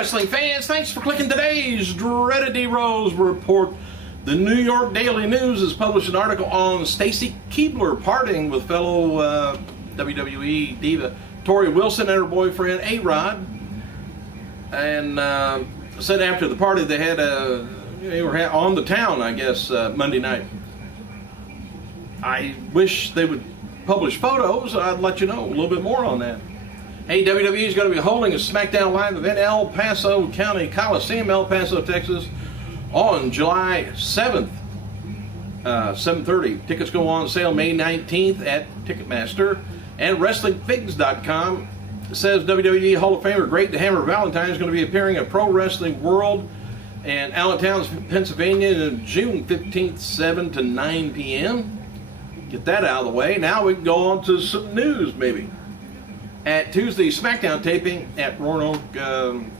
wrestling fans, thanks for clicking today's Dreaded D-Rose report. The New York Daily News has published an article on Stacy Keibler parting with fellow WWE diva Tori Wilson and her boyfriend A-Rod. And said after the party they were on the town, I guess, Monday night. I wish they would publish photos. I'd let you know a little bit more on that. Hey, WWE is going to be holding a SmackDown Live event at El Paso County Coliseum, El Paso, Texas, on July 7th, 7:30. Tickets go on sale May 19th at Ticketmaster. And WrestlingFigs.com says WWE Hall of Famer Great the Hammer Valentine is going to be appearing at Pro Wrestling World in Allentown, Pennsylvania, on June 15th, 7 to 9 p.m. Get that out of the way. Now we can go on to some news, maybe. At Tuesday's SmackDown taping at Roanoke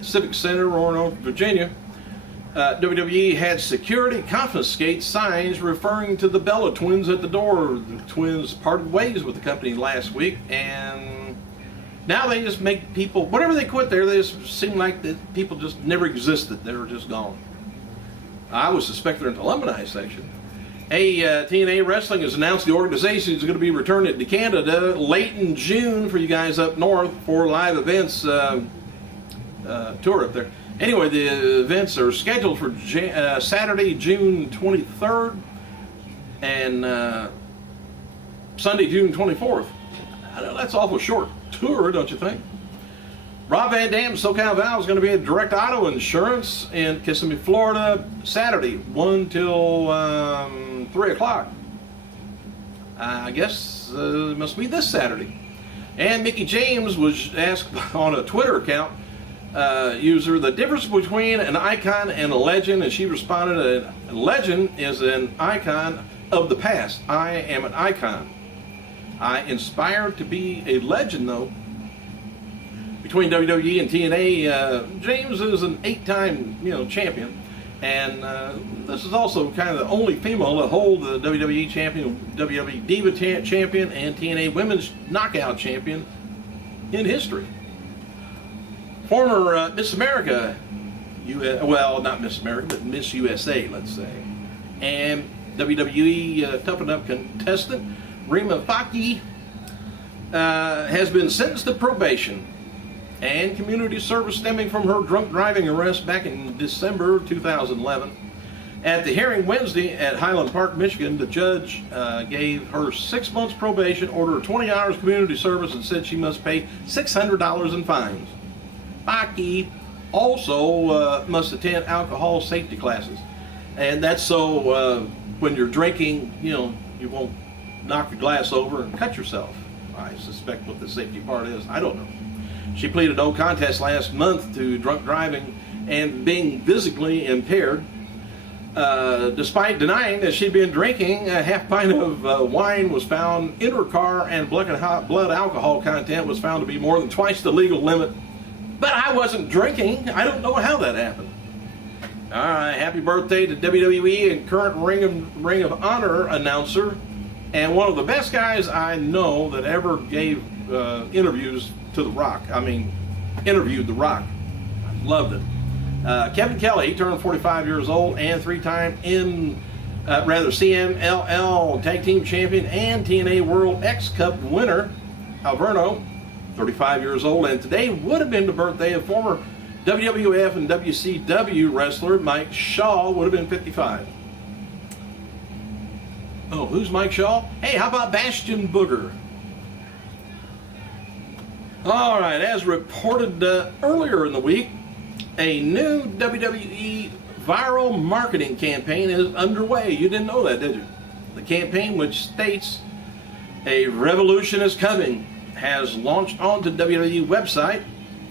Civic Center, Roanoke, Virginia, WWE had security confiscate signs referring to the Bella twins at the door. The twins parted ways with the company last week, and now they just make people, whatever they quit there, they just seem like that people just never existed. They were just gone. I would suspect they're in the alumni section. TNA Wrestling has announced the organization is going to be returning to Canada late in June for you guys up north for live events tour up there. Anyway, the events are scheduled for Saturday, June 23rd and Sunday, June 24th. I know that's awful short tour, don't you think? Rob Van Dam's SoCal Val is going to be at Direct Auto Insurance in Kissimmee, Florida, Saturday, 1 till 3 o'clock. I guess it must be this Saturday. And Mickie James was asked on a Twitter account user the difference between an icon and a legend, and she responded, a legend is an icon of the past. I am an icon. I inspired to be a legend, though. Between WWE and TNA, James is an 8-time, champion, and this is also kind of the only female to hold the WWE champion, WWE Diva champion, and TNA Women's Knockout champion in history. Former Miss America, well, not Miss America, but Miss USA, let's say, and WWE Tough Enough contestant Rima Fakih has been sentenced to probation and community service stemming from her drunk driving arrest back in December 2011. At the hearing Wednesday at Highland Park, Michigan, the judge gave her 6 months probation, ordered her 20 hours community service, and said she must pay $600 in fines. Fakih also must attend alcohol safety classes, and that's so when you're drinking, you won't knock the glass over and cut yourself. I suspect what the safety part is. I don't know. She pleaded no contest last month to drunk driving and being physically impaired. Despite denying that she'd been drinking, a half pint of wine was found in her car, and blood alcohol content was found to be more than twice the legal limit. But I wasn't drinking. I don't know how that happened. All right, happy birthday to WWE and current Ring of Honor announcer, and one of the best guys I know that ever gave interviews to The Rock. Interviewed The Rock. I loved it. Kevin Kelly, he turned 45 years old and 3-time CMLL Tag Team Champion and TNA World X Cup winner. Alverno, 35 years old, and today would have been the birthday of former WWF and WCW wrestler Mike Shaw, would have been 55. Oh, who's Mike Shaw? Hey, how about Bastion Booger? All right, as reported earlier in the week, a new WWE viral marketing campaign is underway. You didn't know that, did you? The campaign, which states a revolution is coming, has launched onto the WWE website,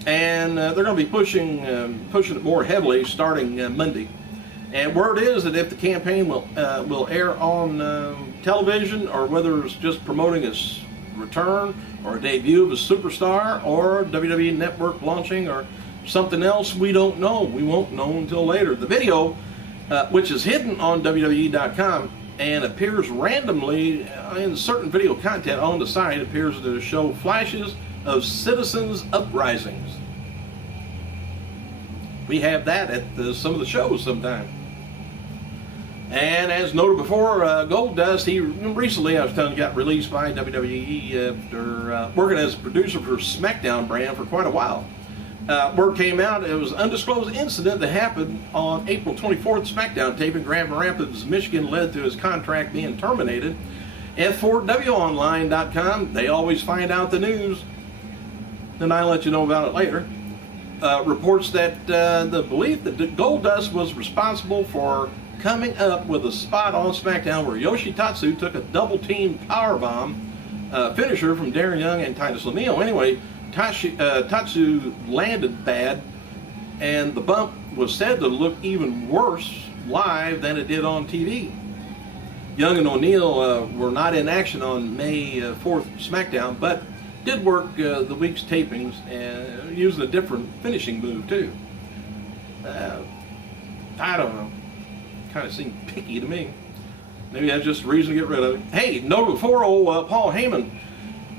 and they're going to be pushing it more heavily starting Monday. And word is that if the campaign will air on television, or whether it's just promoting its return or a debut of a superstar or WWE Network launching or something else, we don't know. We won't know until later. The video, which is hidden on WWE.com and appears randomly in certain video content on the site, appears to show flashes of citizens' uprisings. We have that at some of the shows sometime. And as noted before, Goldust, he recently, I was telling you, got released by WWE after working as a producer for SmackDown brand for quite a while. Word came out, it was an undisclosed incident that happened on April 24th, SmackDown taping Grand Rapids, Michigan, led to his contract being terminated. F4WOnline.com, they always find out the news, and I'll let you know about it later. Reports that the belief that Goldust was responsible for coming up with a spot on SmackDown where Yoshitatsu took a double-team powerbomb finisher from Darren Young and Titus O'Neil. Anyway, Tatsu landed bad, and the bump was said to look even worse live than it did on TV. Young and O'Neil were not in action on May 4th SmackDown, but did work the week's tapings and using a different finishing move too. I don't know. Kind of seemed picky to me. Maybe that's just a reason to get rid of it. Hey, note before, Paul Heyman,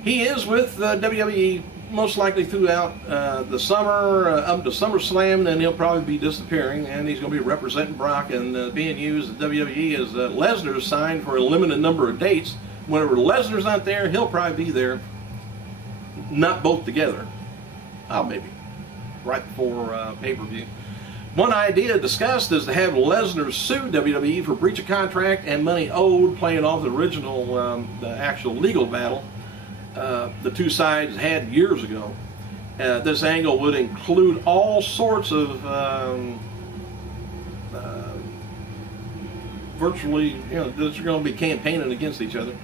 he is with WWE most likely throughout the summer, up to SummerSlam, then he'll probably be disappearing, and he's going to be representing Brock and being used at WWE as Lesnar's signed for a limited number of dates. Whenever Lesnar's not there, he'll probably be there. Not both together. Oh, maybe. Right before pay-per-view. One idea discussed is to have Lesnar sue WWE for breach of contract and money owed, playing off the original, the actual legal battle the two sides had years ago. This angle would include all sorts of virtually, they're going to be campaigning against each other.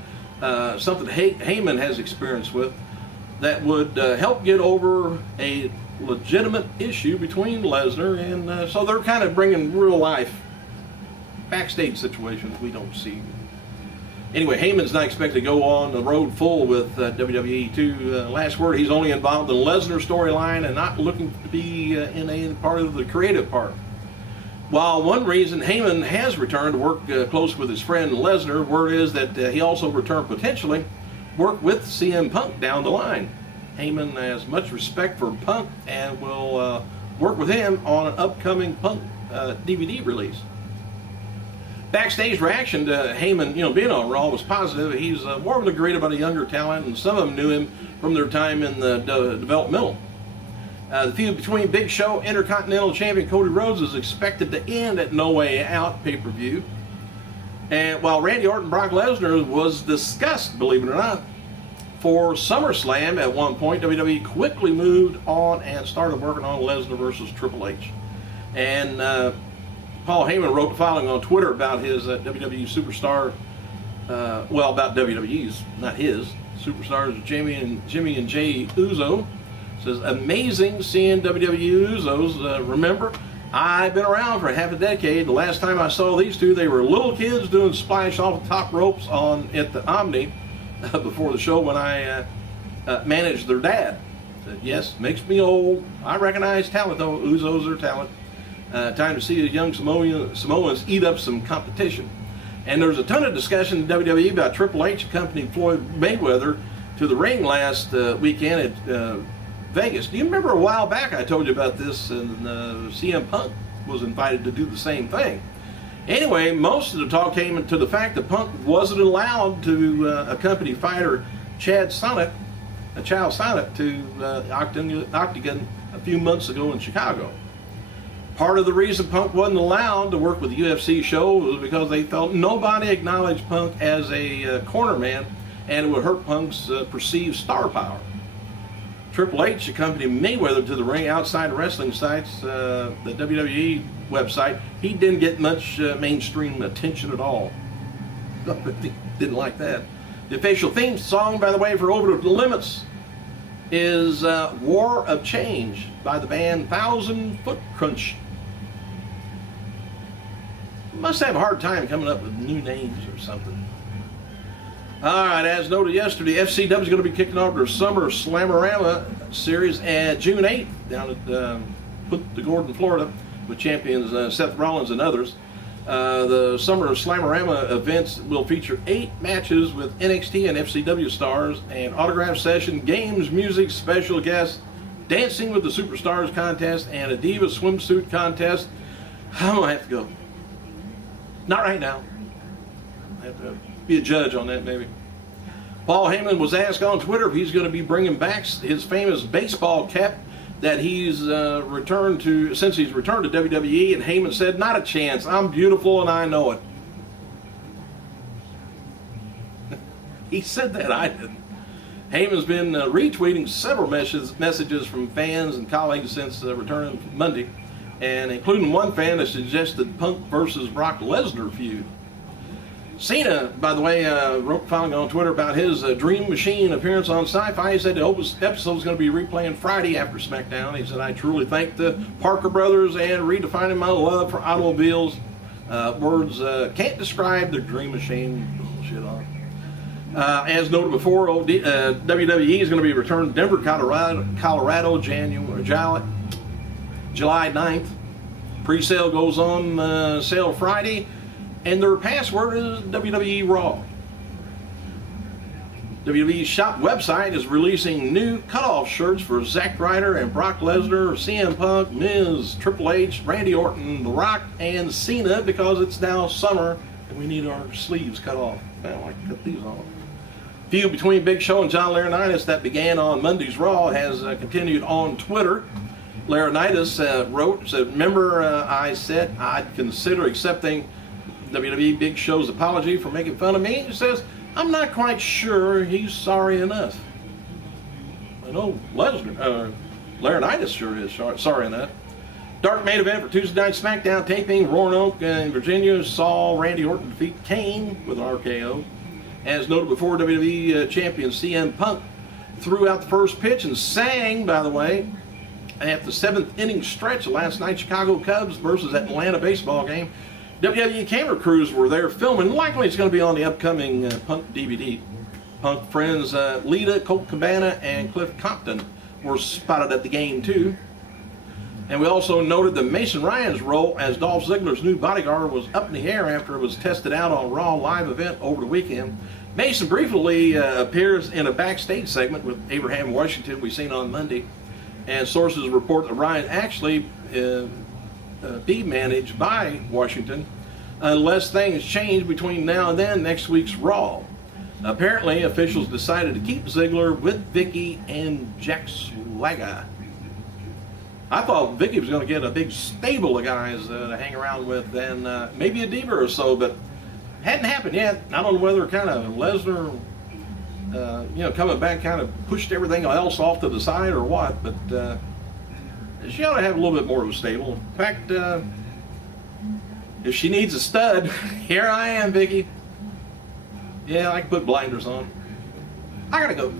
Something Heyman has experience with that would help get over a legitimate issue between Lesnar and so they're kind of bringing real life backstage situations we don't see. Anyway, Heyman's not expected to go on the road full with WWE too. Last word, he's only involved in Lesnar's storyline and not looking to be in any part of the creative part. While one reason Heyman has returned to work close with his friend Lesnar, word is that he also returned potentially work with CM Punk down the line. Heyman has much respect for Punk and will work with him on an upcoming Punk DVD release. Backstage reaction to Heyman, being on Raw was positive. He's warmly agreed about a younger talent, and some of them knew him from their time in the developmental. The feud between Big Show Intercontinental Champion Cody Rhodes is expected to end at No Way Out pay-per-view. And while Randy Orton and Brock Lesnar was discussed, believe it or not, for SummerSlam at one point, WWE quickly moved on and started working on Lesnar versus Triple H. And Paul Heyman wrote the following on Twitter about his WWE superstar, about WWE's, not his, superstars Jimmy and Jay Uso. Says, amazing seeing WWE Usos. Remember, I've been around for half a decade. The last time I saw these two, they were little kids doing splash off the top ropes at the Omni before the show when I managed their dad. Said, yes, makes me old. I recognize talent though. Usos are talent. Time to see the young Samoans eat up some competition. And there's a ton of discussion in WWE about Triple H accompanying Floyd Mayweather to the ring last weekend at Vegas. Do you remember a while back I told you about this, and CM Punk was invited to do the same thing? Anyway, most of the talk came into the fact that Punk wasn't allowed to accompany fighter Chael Sonnen to Octagon a few months ago in Chicago. Part of the reason Punk wasn't allowed to work with the UFC show was because they felt nobody acknowledged Punk as a corner man, and it would hurt Punk's perceived star power. Triple H accompanied Mayweather to the ring outside wrestling sites, the WWE website. He didn't get much mainstream attention at all. Didn't like that. The official theme song, by the way, for Over the Limits is War of Change by the band Thousand Foot Crunch. Must have a hard time coming up with new names or something. All right, as noted yesterday, FCW is going to be kicking off their Summer Slamorama series at June 8th down at Punta Gorda, Florida, with champions Seth Rollins and others. The Summer Slamorama events will feature 8 matches with NXT and FCW stars, and autograph session, games, music, special guests, Dancing with the Superstars contest and a Diva swimsuit contest. I'm going to have to go. Not right now. I have to be a judge on that, maybe. Paul Heyman was asked on Twitter if he's going to be bringing back his famous baseball cap that he's returned to since he's returned to WWE, and Heyman said, "Not a chance. I'm beautiful and I know it." He said that, I didn't. Heyman's been retweeting several messages from fans and colleagues since returning Monday, and including one fan that suggested Punk versus Brock Lesnar feud. Cena, by the way, wrote following on Twitter about his Dream Machine appearance on Sci-Fi. He said the episode is going to be replaying Friday after SmackDown. He said, "I truly thank the Parker brothers and redefining my love for automobiles. Words can't describe the Dream Machine." Bullshit on. As noted before, WWE is going to be returned to Denver, Colorado, July 9th. Pre-sale goes on sale Friday, and their password is WWE Raw. WWE's shop website is releasing new cutoff shirts for Zack Ryder and Brock Lesnar, CM Punk, Miz, Triple H, Randy Orton, The Rock, and Cena, because it's now summer and we need our sleeves cut off. I don't like to cut these off. Feud between Big Show and John Laurinaitis that began on Monday's Raw has continued on Twitter. Laurinaitis said, "Remember I said I'd consider accepting WWE Big Show's apology for making fun of me?" He says, "I'm not quite sure he's sorry enough." I know Laurinaitis sure is sorry enough. Dark main event for Tuesday Night SmackDown taping. Roanoke in Virginia saw Randy Orton defeat Kane with an RKO. As noted before, WWE champion CM Punk threw out the first pitch and sang, by the way, at the 7th inning stretch of last night's Chicago Cubs versus Atlanta baseball game. WWE camera crews were there filming. Likely it's going to be on the upcoming Punk DVD. Punk friends Lita, Colt Cabana, and Cliff Compton were spotted at the game too. And we also noted that Mason Ryan's role as Dolph Ziggler's new bodyguard was up in the air after it was tested out on Raw live event over the weekend. Mason briefly appears in a backstage segment with Abraham Washington we seen on Monday, and sources report that Ryan actually be managed by Washington unless things change between now and then next week's Raw. Apparently, officials decided to keep Ziggler with Vicky and Jack Swagger. I thought Vicky was going to get a big stable of guys to hang around with, and maybe a diva or so, but hadn't happened yet. I don't know whether kind of Lesnar, coming back kind of pushed everything else off to the side or what, but she ought to have a little bit more of a stable. In fact, if she needs a stud, here I am, Vicky. Yeah, I can put blinders on. I gotta go.